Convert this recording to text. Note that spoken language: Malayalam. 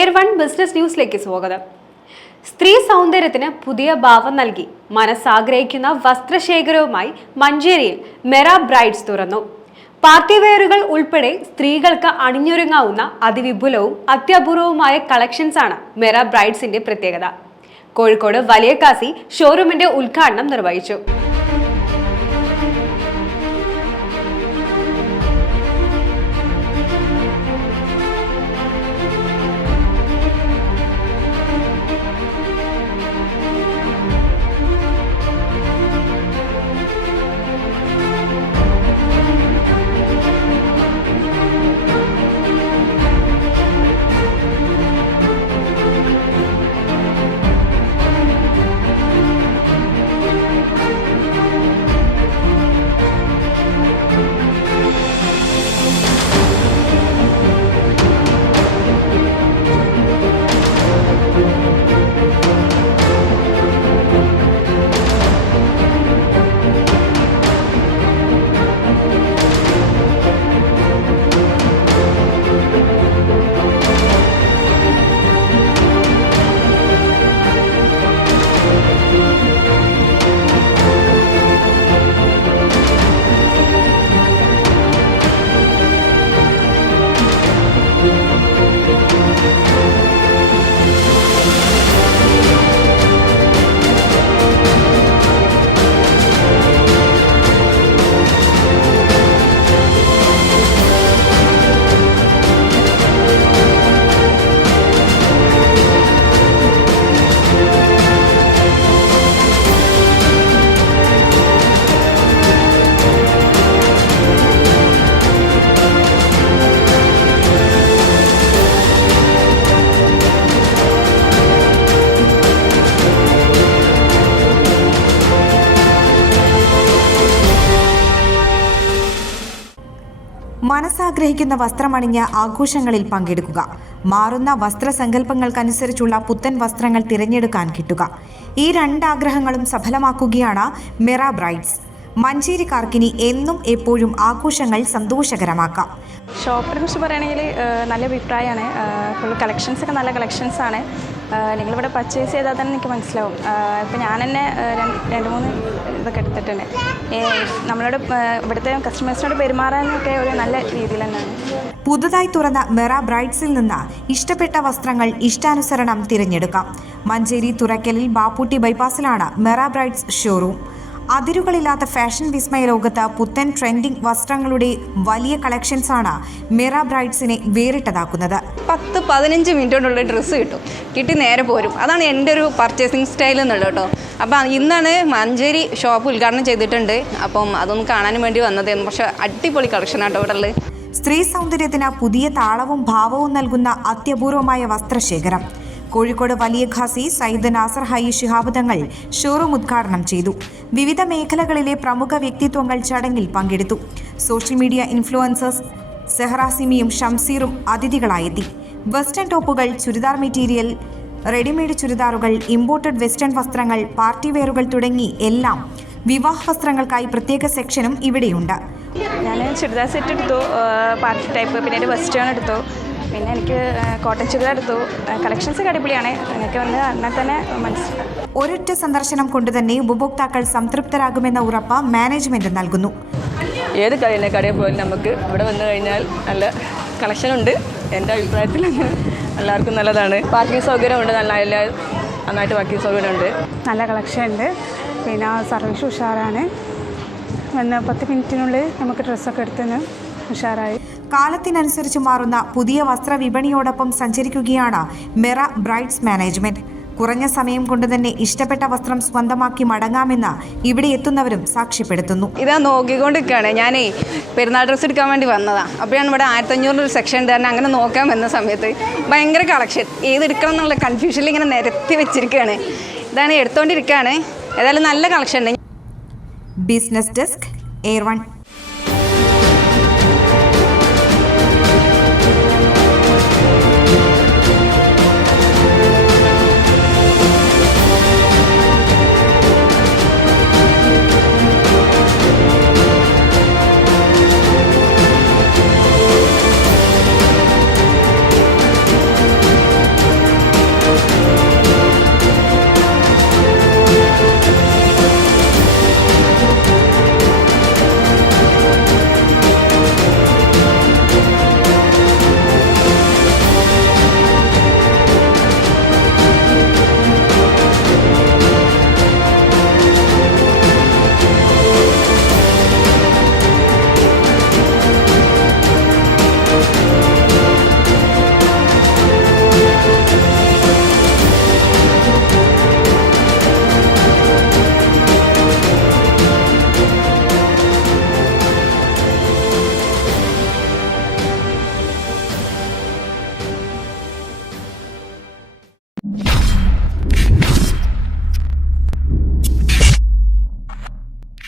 എയർ1 ബിസിനസ് ന്യൂസിലേക്ക് സ്വാഗതം. സ്ത്രീ സൗന്ദര്യത്തിന് പുതിയ ഭാവം നൽകി മനസ്സാഗ്രഹിക്കുന്ന വസ്ത്രശേഖരവുമായി മഞ്ചേരിയിൽ മെറ ബ്രൈഡ്സ് തുറന്നു. പാർട്ടി വെയറുകൾ ഉൾപ്പെടെ സ്ത്രീകൾക്ക് അണിഞ്ഞൊരുങ്ങാവുന്ന അതിവിപുലവും അത്യപൂർവവുമായ കളക്ഷൻസ് ആണ് മെറ ബ്രൈഡ്സിന്റെ പ്രത്യേകത. കോഴിക്കോട് വലിയ കാസി ഷോറൂമിന്റെ ഉദ്ഘാടനം നിർവഹിച്ചു. മനസ്സാഗ്രഹിക്കുന്ന വസ്ത്രമണിഞ്ഞ ആഘോഷങ്ങളിൽ പങ്കെടുക്കുക, മാറുന്ന വസ്ത്രസങ്കല്പങ്ങൾക്കനുസരിച്ചുള്ള പുത്തൻ വസ്ത്രങ്ങൾ തിരഞ്ഞെടുക്കാൻ കിട്ടുക. ഈ രണ്ടാഗ്രഹങ്ങളും സഫലമാക്കുകയാണ് മെറ ബ്രൈഡ്സ്. മഞ്ചേരിക്കാർക്കിനി എന്നും എപ്പോഴും ആഘോഷങ്ങൾ സന്തോഷകരമാക്കാം. ഷോപ്പിനെ കുറിച്ച് പറയുകയാണെങ്കിൽ നല്ല അഭിപ്രായമാണ്. ഫുൾ കളക്ഷൻസൊക്കെ നല്ല കളക്ഷൻസാണ്. നിങ്ങളിവിടെ പർച്ചേസ് ചെയ്താൽ തന്നെ എനിക്ക് മനസ്സിലാവും. ഇപ്പോൾ ഞാൻ തന്നെ 2-3 ഇതൊക്കെ എടുത്തിട്ടുണ്ട്. നമ്മളോട് ഇവിടുത്തെ കസ്റ്റമേഴ്സിനോട് പെരുമാറാനൊക്കെ ഒരു നല്ല രീതിയിൽ തന്നെയാണ്. പുതുതായി തുറന്ന മെറ ബ്രൈഡ്സിൽ നിന്ന് ഇഷ്ടപ്പെട്ട വസ്ത്രങ്ങൾ ഇഷ്ടാനുസരണം തിരഞ്ഞെടുക്കാം. മഞ്ചേരി തുറക്കലിൽ ബാപ്പൂട്ടി ബൈപ്പാസിലാണ് മെറ ബ്രൈഡ്സ് ഷോറൂം. അതിരുകളില്ലാത്ത ഫാഷൻ വിസ്മയ ലോകത്ത് പുത്തൻ ട്രെൻഡിംഗ് വസ്ത്രങ്ങളുടെ വലിയ കളക്ഷൻസാണ് മെറ ബ്രൈഡ്സിനെ വേറിട്ടതാക്കുന്നത്. 10-15 മിനിറ്റ് കൊണ്ടുള്ള ഡ്രസ്സ് കിട്ടി നേരെ പോരും. അതാണ് എൻ്റെ ഒരു പർച്ചേസിങ് സ്റ്റൈൽ എന്നുള്ളത് കേട്ടോ. അപ്പം ഇന്നാണ് മഞ്ചേരി ഷോപ്പ് ഉദ്ഘാടനം ചെയ്തിട്ടുണ്ട്. അപ്പം അതൊന്ന് കാണാനും വേണ്ടി വന്നതായിരുന്നു. പക്ഷേ അടിപൊളി കളക്ഷൻ ആട്ടോ ഇവിടെ ഉള്ളത്. സ്ത്രീ സൗന്ദര്യത്തിന് പുതിയ താളവും ഭാവവും നൽകുന്ന അത്യപൂർവമായ വസ്ത്രശേഖരം. കോഴിക്കോട് വലിയ ഖാസി സയ്യിദ് നാസർ ഹൈ ശിഹാബ് തങ്ങൾ ഷോറൂം ഉദ്ഘാടനം ചെയ്തു. വിവിധ മേഖലകളിലെ പ്രമുഖ വ്യക്തിത്വങ്ങൾ ചടങ്ങിൽ പങ്കെടുത്തു. സോഷ്യൽ മീഡിയ ഇൻഫ്ലുവൻസേഴ്സ് സെഹ്റാസിമിയും ഷംസീറും അതിഥികളായെത്തി. വെസ്റ്റേൺ ടോപ്പുകൾ, ചുരിദാർ മെറ്റീരിയൽ, റെഡിമെയ്ഡ് ചുരിദാറുകൾ, ഇമ്പോർട്ടഡ് വെസ്റ്റേൺ വസ്ത്രങ്ങൾ, പാർട്ടി വെയറുകൾ തുടങ്ങി എല്ലാം. വിവാഹ വസ്ത്രങ്ങൾക്കായി പ്രത്യേക സെക്ഷനും ഇവിടെയുണ്ട്. ഞാൻ ചുരിദാർ സെറ്റ് എടുത്തു, പാർട്ടി ടൈപ്പ്, പിന്നെ ഒരു വെസ്റ്റേൺ എടുത്തു, പിന്നെ എനിക്ക് കോട്ടൺ ചുരിദാർ എടുത്തു. കളക്ഷൻസ് അടിപൊളിയാണ്. നിങ്ങൾക്ക് വന്ന് എന്നാൽ തന്നെ മനസ്സിലാവും. ഒരൊറ്റ സന്ദർശനം കൊണ്ട് തന്നെ ഉപഭോക്താക്കൾ സംതൃപ്തരാകുമെന്ന ഉറപ്പ് മാനേജ്മെന്റ് നൽകുന്നു. ഏത് കടയിൽ പോലും നമുക്ക് ഇവിടെ വന്നു കഴിഞ്ഞാൽ നല്ല കളക്ഷൻ ഉണ്ട്. എൻ്റെ അഭിപ്രായത്തിൽ എല്ലാവർക്കും നല്ലതാണ്. പാർക്കിംഗ് സൗകര്യമുണ്ട്, നന്നായിട്ട് പാർക്കിംഗ് സൗകര്യമുണ്ട്. നല്ല കളക്ഷൻ ഉണ്ട്. പിന്നെ സർവീസ് ഉഷാറാണ്. 10 മിനിറ്റിനുള്ളിൽ നമുക്ക് ഡ്രസ്സൊക്കെ എടുത്തിന് ഉഷാറായി. കാലത്തിനനുസരിച്ച് മാറുന്ന പുതിയ വസ്ത്ര വിപണിയോടൊപ്പം സഞ്ചരിക്കുകയാണ് മെറ ബ്രൈഡ്സ് മാനേജ്മെന്റ്. കുറഞ്ഞ സമയം കൊണ്ട് തന്നെ ഇഷ്ടപ്പെട്ട വസ്ത്രം സ്വന്തമാക്കി മടങ്ങാമെന്ന് ഇവിടെ എത്തുന്നവരും സാക്ഷ്യപ്പെടുത്തുന്നു. ഇതാ നോക്കിക്കൊണ്ടിരിക്കുകയാണ്. ഞാനേ പെരുന്നാൾ ഡ്രസ്സ് എടുക്കാൻ വേണ്ടി വന്നതാണ്. അപ്പോഴാണ് ഇവിടെ 1500 ഒരു സെക്ഷൻ ഉണ്ട്. അങ്ങനെ നോക്കാൻ വന്ന സമയത്ത് ഭയങ്കര കളക്ഷൻ. ഏതെടുക്കണം എന്നുള്ള കൺഫ്യൂഷനിൽ ഇങ്ങനെ നിരത്തി വെച്ചിരിക്കുകയാണ്. ഇതാണ് എടുത്തുകൊണ്ടിരിക്കുകയാണ്. ഏതായാലും നല്ല കളക്ഷൻ ഉണ്ട്. Business desk, എയർ1.